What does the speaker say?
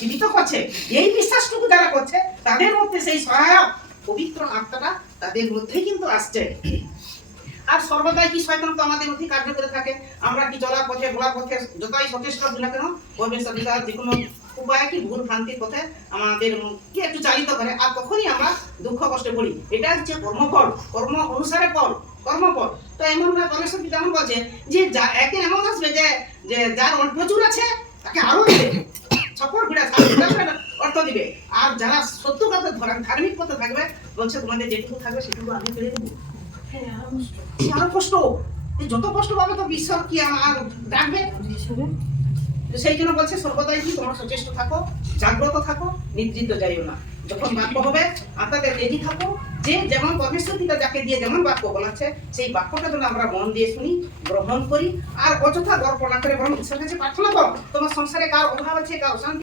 জীবিত করছে। এই বিশ্বাসটুকু যারা করছে তাদের মধ্যে সেই সহায়ক পবিত্র আত্মাটা তাদের মধ্যেই কিন্তু আসছে। আর সর্বদাই কি শয়তান তো আমাদের মধ্যে কার্য করে থাকে। আমরা কি চলার পথে বলার পথে যতই সচেষ্ট হই না কেন, পরমেশ্বর বিচার যে কোনো উপায় কি ভুল ভ্রান্তির পথে আমাদের কি একটু চালিত করে, আর তখনই আমরা দুঃখ কষ্টে পড়ি। এটা হচ্ছে কর্মফল, কর্ম অনুসারে ফল, কর্মফল। তো এমন না, পরমেশ্বর পিতা এমন বলছে যে একে এমন আসবে যে যার প্রচুর আছে তাকে আরো দিবে, সকল ভিড়া অর্থ দিবে। আর যারা সত্য কথা ধার্মিক পথে থাকবে বলছে তোমাদের যেটুকু থাকবে সেটুকু আমি ফেলে দেবো। আরো কষ্ট, যত কষ্ট পাবে তো ঈশ্বর কি আমার ডাকবে। সেই জন্য বলছে সর্বদাই কি তোমরা সচেষ্ট থাকো, জাগ্রত থাকো, নিদ্রিত যাইও না। যখন বাক্য হবে আত্মাতে রেডি থাকো, যে যেমন পরমেশ্বর পিতা যাকে দিয়ে যেমন বাক্য বলাচ্ছে সেই বাক্যটা যেন আমরা মন দিয়ে শুনি, গ্রহণ করি, আর অযথা গর্ব না করে বরং ঈশ্বরের কাছে প্রার্থনা করো। তোমার সংসারে কার অভাব আছে, কার অশান্তি